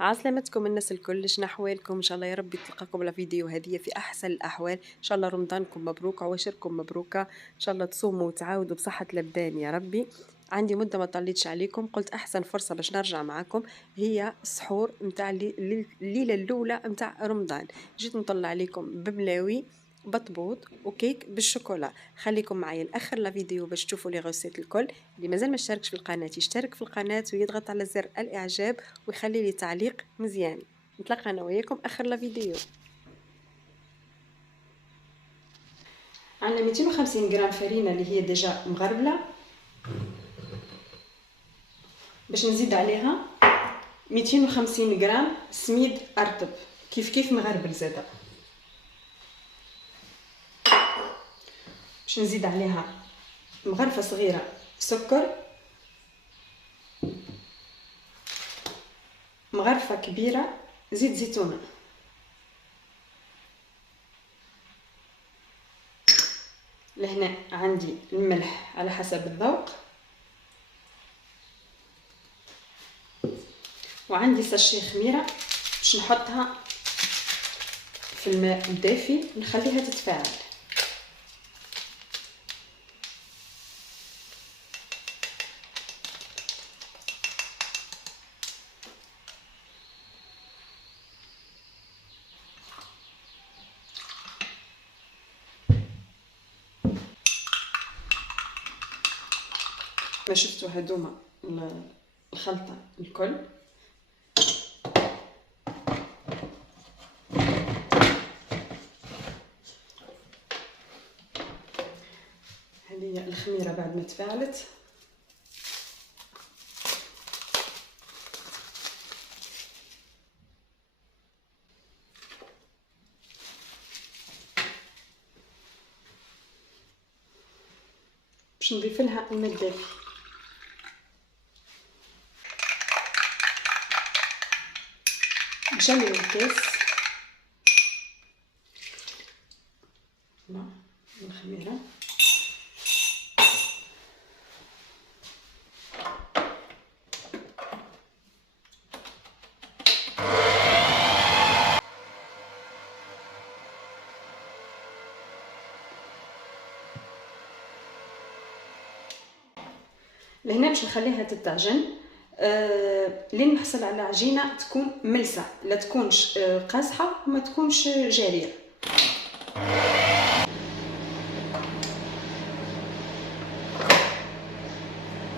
عسلامتكم الناس الكل، شنو احوالكم؟ ان شاء الله يا ربي تلقاكم على فيديو هديه في احسن الاحوال. ان شاء الله رمضانكم مبروك، عواشركم مبروكه، ان شاء الله تصوموا وتعاودوا بصحه الابدان يا ربي. عندي مده ما طليتش عليكم، قلت احسن فرصه باش نرجع معاكم هي السحور نتاع الليله الاولى نتاع رمضان. جيت نطلع عليكم بملاوي بطبوط وكيك بالشوكولا. خليكم معايا لاخر لا فيديو باش تشوفوا لي غوسيت الكل. اللي مازال ما اشتركش في القناه يشترك في القناه ويضغط على زر الاعجاب ويخلي لي تعليق مزيان. نتلاقى انا وياكم اخر لا فيديو. عندنا 250 غرام فرينه اللي هي ديجا مغربله، باش نزيد عليها 250 غرام سميد ارطب كيف مغربل زاده، باش نزيد عليها مغرفه صغيره سكر، مغرفه كبيره زيت زيتون، لهنا عندي الملح على حسب الذوق، وعندي ساشي خميره باش نحطها في الماء الدافي نخليها تتفاعل. ما شفتوا هذوما الخلطه الكل. هذه الخميره بعد ما تفاعلت باش نضيف لها الماء الدافي. نشلل الكاس الخميره، لهنا باش نخليها تتعجن لين نحصل على عجينه تكون ملسه، لا تكونش قاصحه وما تكونش جاريه.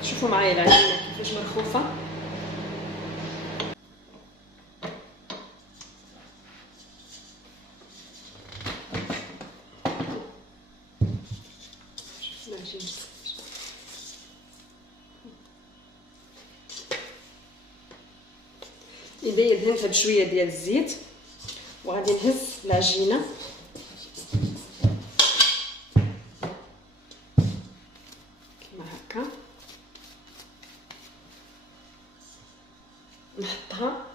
شوفوا معايا العجينه كيفاش مرخوفه. شوفوا العجينه يدي دهنتها بشويه ديال الزيت، وغادي نهز العجينه كما هكا، نحطها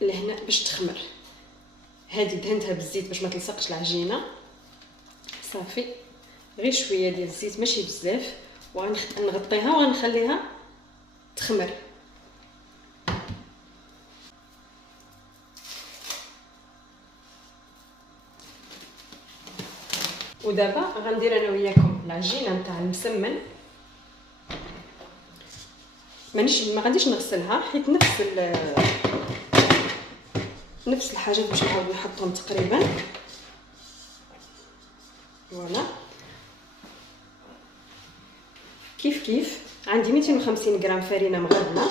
لهنا باش تخمر. هذه دهنتها بالزيت باش ما تلصقش العجينه، صافي غير شويه ديال الزيت ماشي بزاف، وغنغطيها وغنخليها تخمر. ودابا غندير انا وياكم العجينه نتاع المسمن. ما غاديش نغسلها حيت نفس الحاجات باش نعاود نحطهم تقريبا. فوالا كيف عندي 250 غرام فرينه مغربله،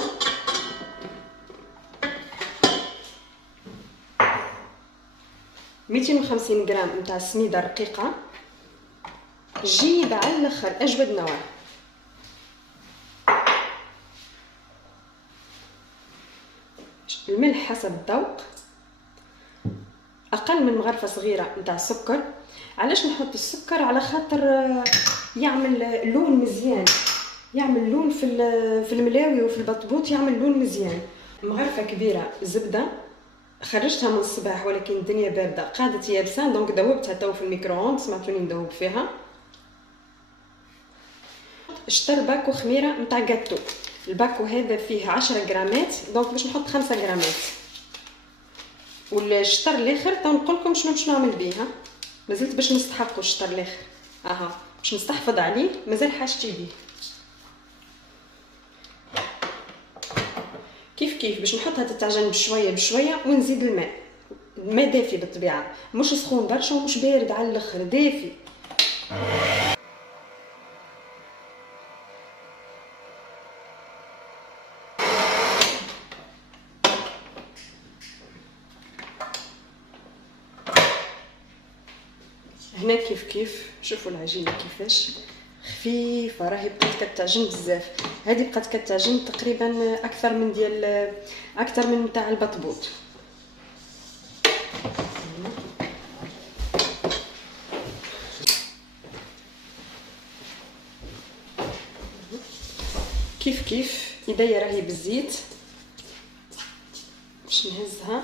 ميتين وخمسين غرام نتاع سميده رقيقه جيده على الاخر اجود نوع، الملح حسب الذوق، اقل من مغرفه صغيره نتاع السكر. علاش نحط السكر؟ على خاطر يعمل لون مزيان، يعمل لون في الملاوي وفي البطبوط، يعمل لون مزيان. مغرفه كبيره زبده خرجتها من الصباح ولكن الدنيا بارده قعدت يابسه، دونك ذوبتها تو في الميكرووند، سمعتوني ندوب فيها. شطر باكو خميره نتاع جاتو، الباكو هذا فيه 10 غرامات، دونك باش نحط 5 غرامات. والشطر الاخر تو نقول لكم شنو باش نعمل بيه. مازلت باش نستحقوا الشطر الاخر، باش نستحفظ عليه، مازال حاجتي بيه. كيف باش نحطها تتعجن بشويه بشويه، ونزيد الماء دافي بالطبيعه، مش سخون برشا ومش بارد على الاخر، دافي. هنا كيف شوفوا العجينه كيفاش خفيفه، راهي بقات كتعجن بزاف. هذه بقات كتعجن تقريبا اكثر من تاع البطبوط. كيف يديا راهي بالزيت، باش نهزها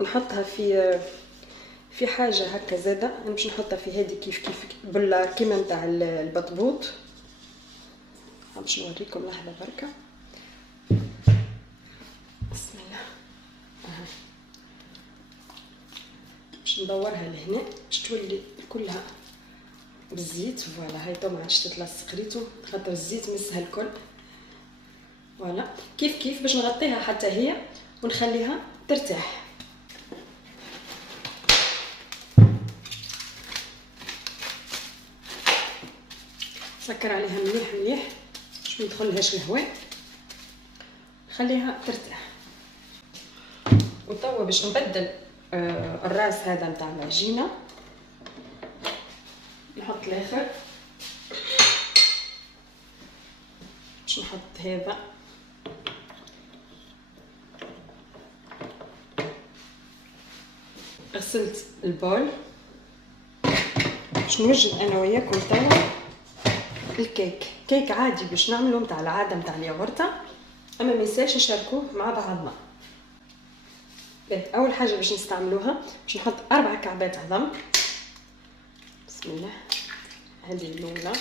نحطها في حاجه هكا زاده. انا باش نحطها في هذه كيف بلا كيما نتاع البطبوط. باش نوريكم لحظه بركه. بسم الله. باش ندورها لهنا باش تولي كلها بالزيت. فوالا هاي تو ما عادش تتلصق ريتو خاطر الزيت مسها الكل. فوالا كيف باش نغطيها حتى هي ونخليها ترتاح. سكر عليها مليح باش ما يدخلهاش الهواء، خليها ترتاح. وتوا باش نبدل الراس هذا نتاع العجينه، نحط الاخر باش نحط هذا. غسلت البول باش نوجد انا وياكم توا الكيك عادي باش نعملو نتاع العاده نتاع الياغورتا، اما ما ينساش نشاركوه مع بعضنا. اول حاجه باش نستعملوها باش نحط 4 كعبات عظم. بسم الله. هذه الاولى،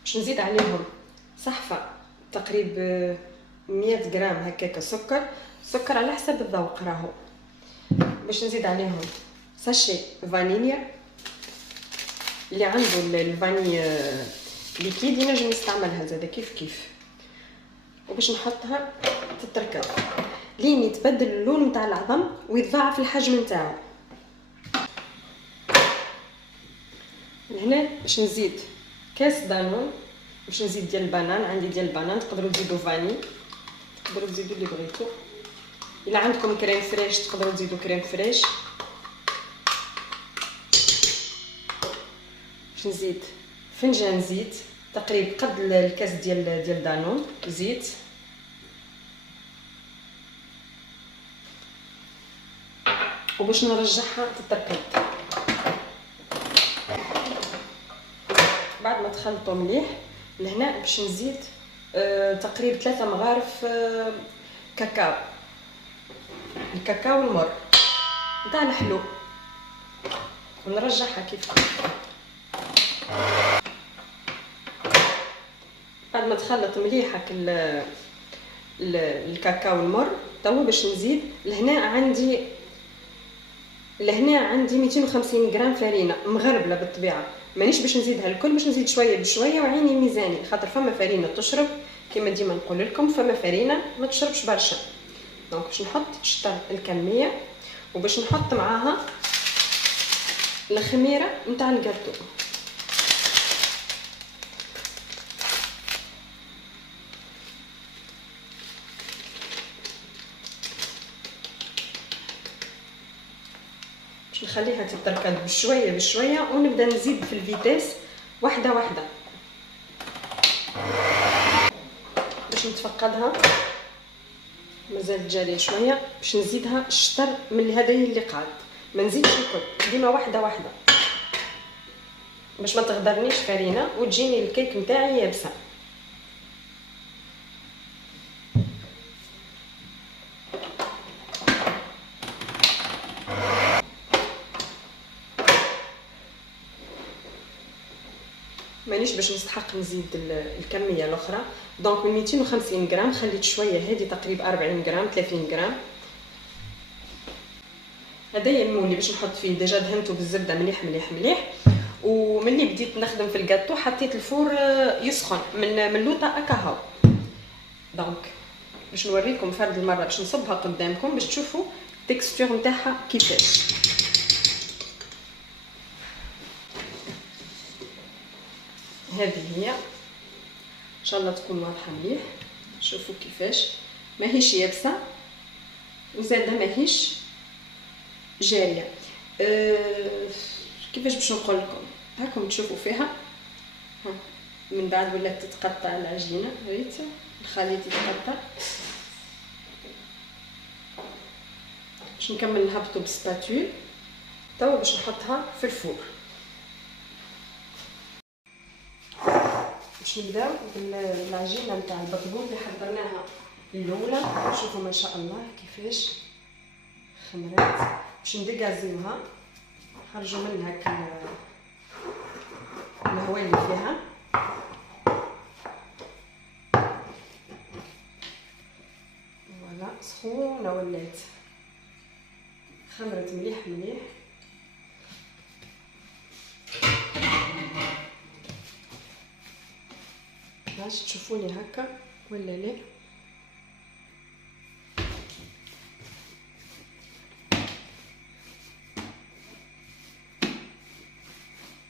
باش نزيد عليهم صحفه تقريب 100 غرام هكاك سكر على حسب الذوق راهو. باش نزيد عليهم ساشي فانيليا، اللي عنده الفاني ليكيد ينجم يستعملها زاده كيف. وباش نحطها تتركب لين يتبدل اللون نتاع العظم ويتضاعف الحجم نتاعو. هنا باش نزيد كاس دانون، باش نزيد ديال البنان، عندي ديال البنان، تقدروا تزيدوا فاني، تقدروا تزيدوا اللي بغيتو. الا عندكم كريم فريش تقدروا تزيدوا كريم فريش. باش نزيد فنجان زيت تقريبا قد الكاس ديال دانون زيت. وباش نرجعها تتركب. بعد ما تخلطوا مليح لهنا باش نزيد تقريبا 3 مغارف كاكاو، الكاكاو المر نتاع الحلو، ونرجعها كيف. بعد ما تخلط مليح هاك الكاكاو المر، توا باش نزيد لهنا عندي 250 غرام فرينه مغربله بالطبيعه، مانيش باش نزيدها الكل، باش نزيد شويه بشويه وعيني ميزاني، خاطر فما فرينه تشرب كما ديما نقول لكم، فما فرينه ما تشربش برشا. دونك باش نحط شطر الكميه، وباش نحط معاها الخميره نتاع الجاتو. نخليها تتركب بشويه بشويه، ونبدا نزيد في الفيتاس واحده واحده باش نتفقدها. مازال جاري شويه باش نزيدها الشطر من هذايا اللي قعد، ما نزيدش الكل، ديما واحده واحده باش ما تغدرنيش فرينه وتجيني الكيك نتاعي يابسه. مانيش باش نستحق نزيد الكميه الاخرى. دونك من 250 غرام خليت شويه، هذه تقريبا 40 غرام 30 غرام. هذايا المولي باش نحط فيه، ديجا دهنته بالزبده مليح مليح مليح. وملي بديت نخدم في الجاتو حطيت الفور يسخن من لوطه اكاهو. دونك باش نوريكم فرد المره، باش نصبها قدامكم باش تشوفوا التكستور نتاعها كيفاش. هذه هي ان شاء الله تكون واضحه مليح. شوفوا كيفاش ماهيش يابسه وزاده ماهيش جاريه. كيفاش باش نقول لكم، هاكم تشوفوا فيها من بعد ولات تتقطع العجينه، ريت الخليط يتقطع. باش نكمل نهبطو بسباتول توا باش نحطها في الفور. باش نبداو بالعجينه نتاع البطبوط اللي حضرناها الاولى. شوفوا ما شاء الله كيفاش خمرات. باش ندغازيوها، نخرجوا منها الهواء اللي فيها. فوالا سخونه ولات خمرت مليح مليح. باش تشوفوني هكا ولا لا.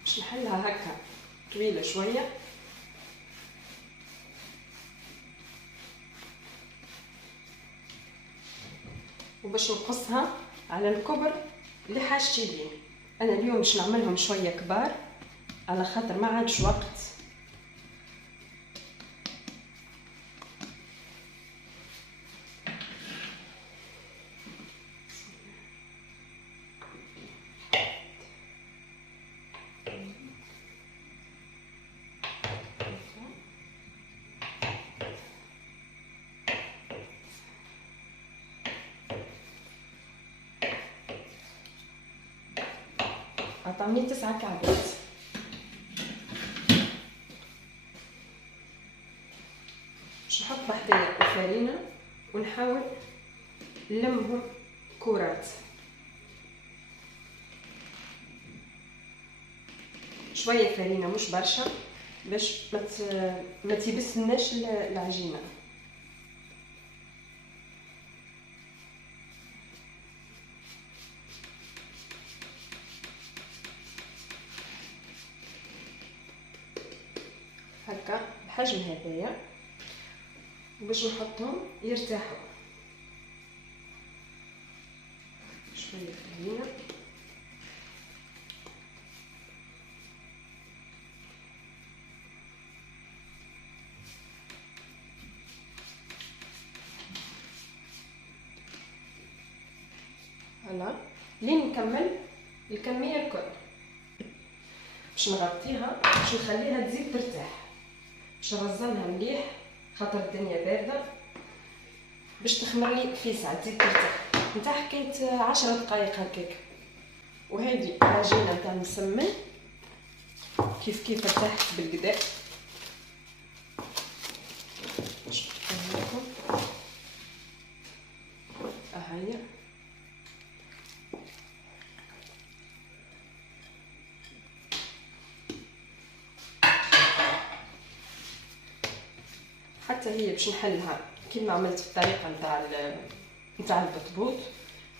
باش نحلها هكا طويله شويه وباش نقصها على الكبر اللي حاجتي ليه. انا اليوم باش نعملهم شويه كبار على خاطر ما عادش وقت. عطاني 9 كعبات. باش نحط بحدايا الفرينه ونحاول نلمهم كرات شويه فرينه مش برشا باش ما تيبسلناش العجينه. هكا بحجم هذايا باش نحطهم يرتاحوا. شويه فرينه هلا لين نكمل الكميه الكل. باش نغطيها باش نخليها تزيد ترتاح، باش نرزنها مليح خاطر الدنيا بارده باش تخمرلي في ساعه تزيد ترتاح نتاع حكايه 10 دقائق هكاك. وهذه العجينه نتاع المسمن كيف كيف ارتاحت بالقدا. نشوفها لكم هاهي. حتى هي باش نحلها كيما عملت في الطريقه نتاع البطبوط.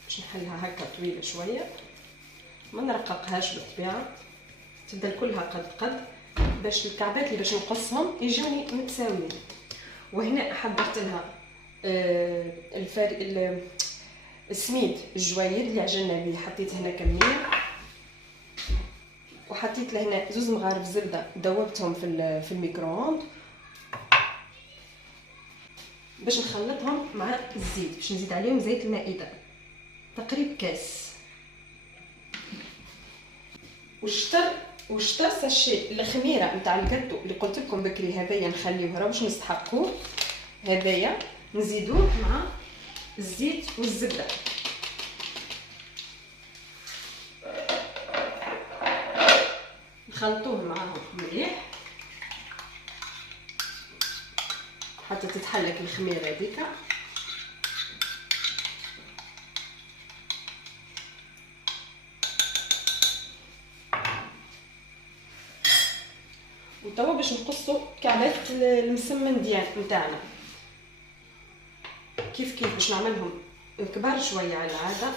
باش نحلها هكا طويله شويه، ما نرققهاش بالطبيعه، تبدا كلها قد قد باش الكعبات اللي باش نقصهم يجوني متساويين. وهنا حضرت لها السميد الجويد اللي عجلنا به. حطيت هنا كميه وحطيت لهنا 2 مغارف زبده ذوبتهم في الميكرووند باش نخلطهم مع الزيت. باش نزيد عليهم زيت المائده تقريبا كاس. والشطر وش ترسى الشيء الخميره نتاع الكاتو اللي قلت لكم بكري، هذايا نخليوه راه باش نستحقوه، هذايا نزيدوه مع الزيت والزبده. نخلطوه معاهم مليح حتى تتحلك الخميره هذيك. وتوا باش نقصوا كعبات المسمن نتاعنا كيف باش نعملهم كبار شويه على العاده.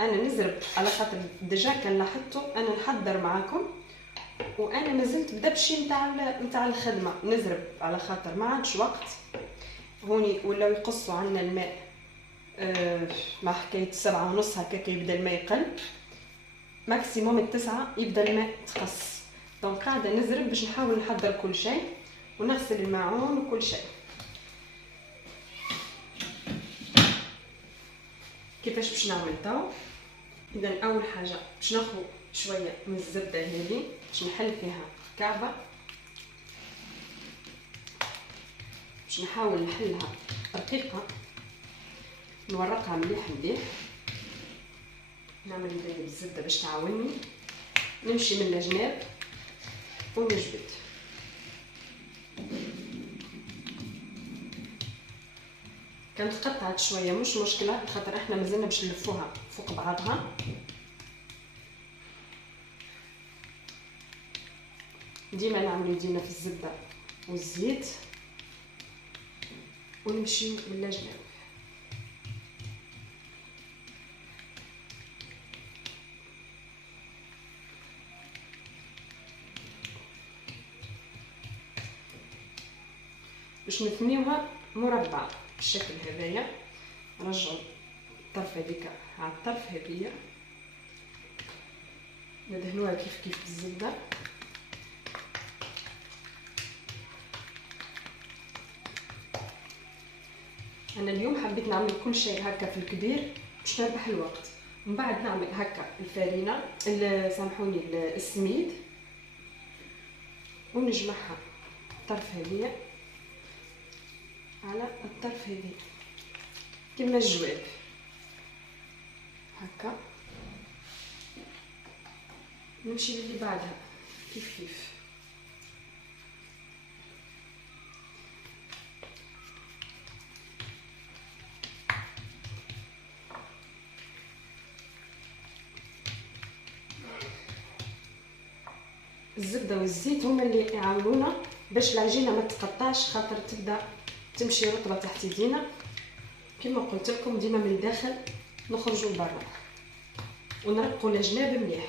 انا نزرب على خاطر ديجا كان لاحظتوا انا نحضر معاكم وانا مازلت بدبشي نتاع الخدمه، نزرب على خاطر ما عادش وقت. هوني ولاو يقصوا عنا الماء مع حكايه 7:30 هكاك يبدا الماء يقل، ماكسيموم 9 يبدا الماء تقص. دونك قاعده نزرب باش نحاول نحضر كل شيء ونغسل الماعون وكل شيء. كيفاش باش نعمل تو؟ اذا اول حاجه باش ناخذ شويه من الزبده هذه باش نحل فيها كعبه، باش نحاول نحلها رقيقه، نورقها مليح مليح. نعمل هدايا بالزبده باش تعاوني، نمشي من الجناب ونجبد. كانت قطعت شويه مش مشكله خاطر احنا مازلنا باش نلفوها فوق بعضها. ديما نعمل يدينا في الزبده والزيت ونمشي من الجناب. باش نثنيوها مربع بالشكل هذايا. نرجعوا الطرف هذيك على الطرف هذيا، ندهنوها كيف بالزبده. انا اليوم حبيت نعمل كل شيء هكا في الكبير باش نربح الوقت. من بعد نعمل هكا الفارينه سامحوني السميد ونجمعها الطرف هذيا على الطرف هذي كما الجواب هكا. نمشي للي بعدها كيف الزبده والزيت هما اللي يعاونونا باش العجينه ما تقطعش، خاطر تبدا تمشي رطبه تحت يدينا. كما قلت لكم ديما من الداخل نخرجوا لبرا ونرقوا الجناب مليح.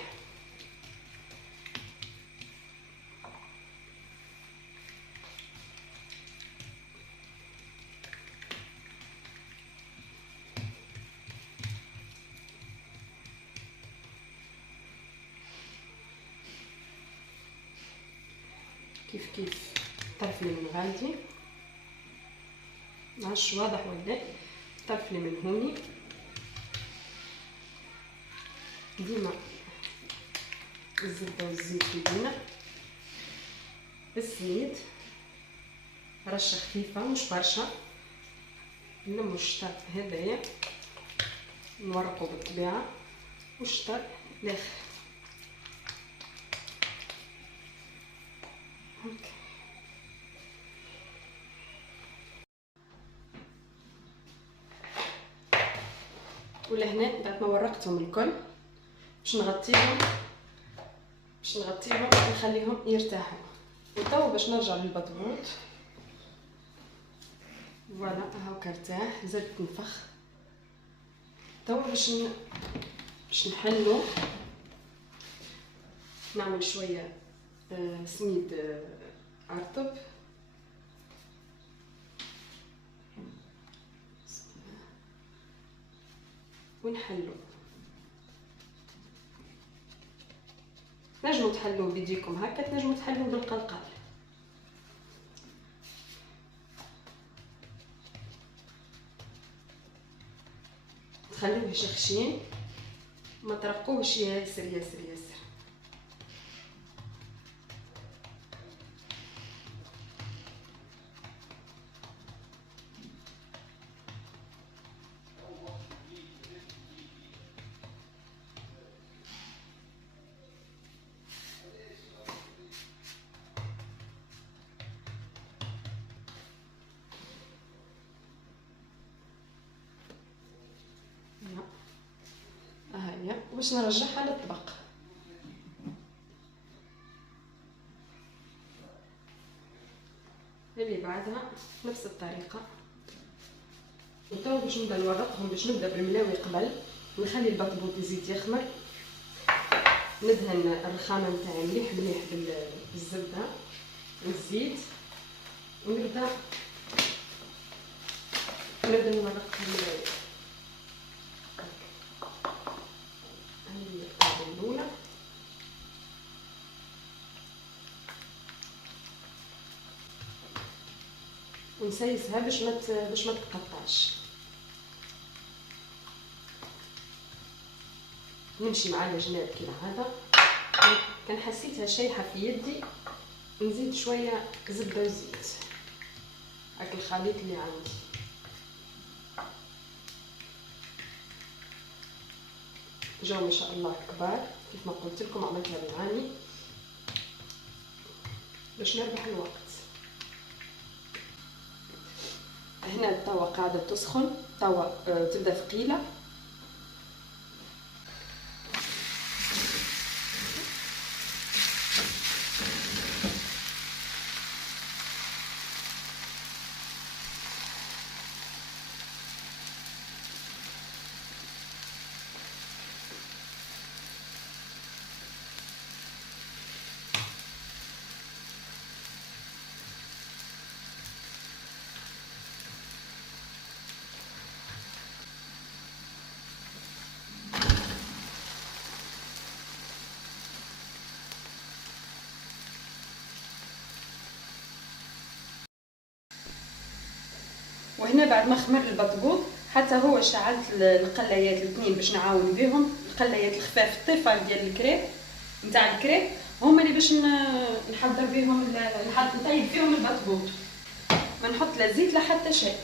كيف طرف اللي من غادي معرفش واضح ولا الطرف اللي من هوني. ديما الزبده والزيت في يدينا، السميد رشه خفيفه مش برشا، نلمو الشطر هذايا نورقو بالطبيعه والشطر الاخر هكا. ولهنا بعد ما ورقتهم الكل باش نغطيهم ونخليهم يرتاحوا. وتوا باش نرجع للبطبوط. فوالا هاكا ارتاح، زدت نفخ. توا باش نحلو، نعمل شويه سميد رطب ونحلو. تنجموا تحلوا بيديكم هكا، تنجموا تحلوا بالقلقال. تخلوه يشخشين ما ترقوش ياسر ياسر ياسر. هيا باش نرجعها للطبق. اللي بعدها نفس الطريقه. وتو باش نبدا نورقهم، باش نبدا بالملاوي قبل، نخلي البطبوط يزيد يخمر، ندهن الرخامه نتاعي مليح مليح بالزبده والزيت، ونبدا نورق الملاوي. هذه القاعده الاولى. ونسيسها باش ما تتقطعش. نمشي مع الجناب كده هذا. كان حسيتها شايحه في يدي نزيد شويه زبده وزيت. هاك الخليط اللي عندي. جاو ما شاء الله كبار كيف ما قلت لكم، عملتها بالعاني باش نربح الوقت. هنا التوا قاعده تسخن، توا تبدا ثقيله. وهنا بعد ما خمر البطبوط حتى هو شعلت القلايات الاثنين باش نعاون بهم، القلايات الخفاف الطيفال ديال الكريب نتاع الكريب هما اللي باش نحضر بهم نطيب فيهم البطبوط. ما نحط لا زيت لا حتى شيء.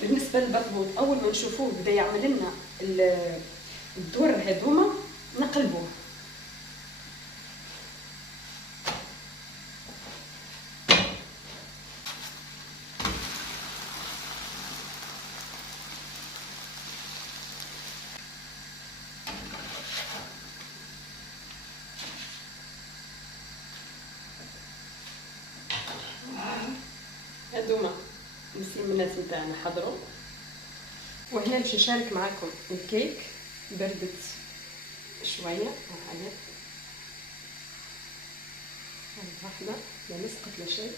بالنسبه للبطبوط اول ما نشوفوه بدا يعمل لنا الدور هذوما نقلبوه. هذوما المسيمنات نتاعنا حضروا. وهنا باش نشارك معكم الكيك، بردت شويه هاي واحده لا مسقط لا شيء.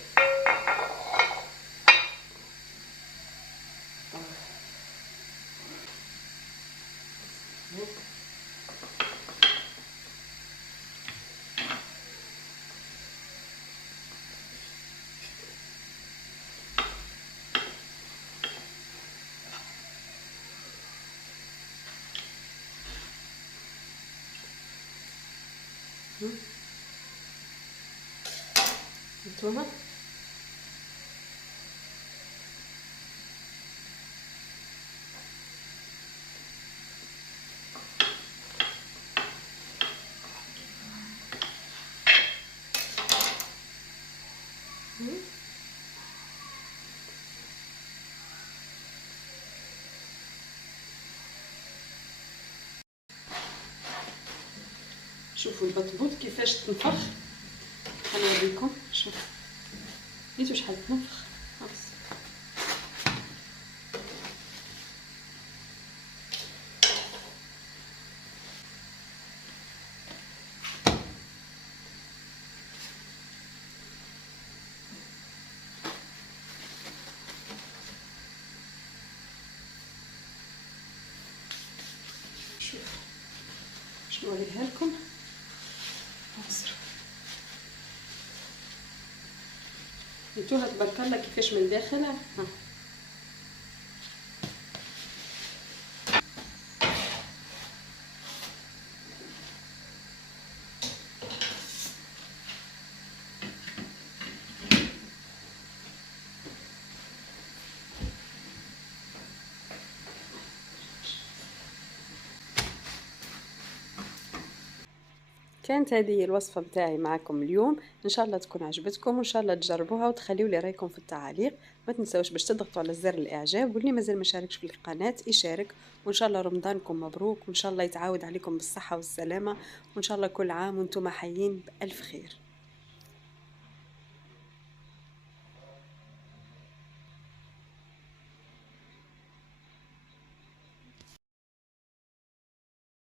انتوما شوفوا البطبوط كيفاش تنفخ. خليني شوف ليتو شحال تنفخ. خلاص نوريها لكم. لقيتوها تبارك الله كيفاش من داخل. كانت هذه الوصفة بتاعي معكم اليوم، إن شاء الله تكون عجبتكم وإن شاء الله تجربوها وتخليوا لي رأيكم في التعاليق. ما تنسوش باش تضغطوا على زر الإعجاب، واللي مازال ما شاركش في القناة يشارك. وإن شاء الله رمضانكم مبروك، وإن شاء الله يتعاود عليكم بالصحة والسلامة، وإن شاء الله كل عام وانتم حيين بألف خير.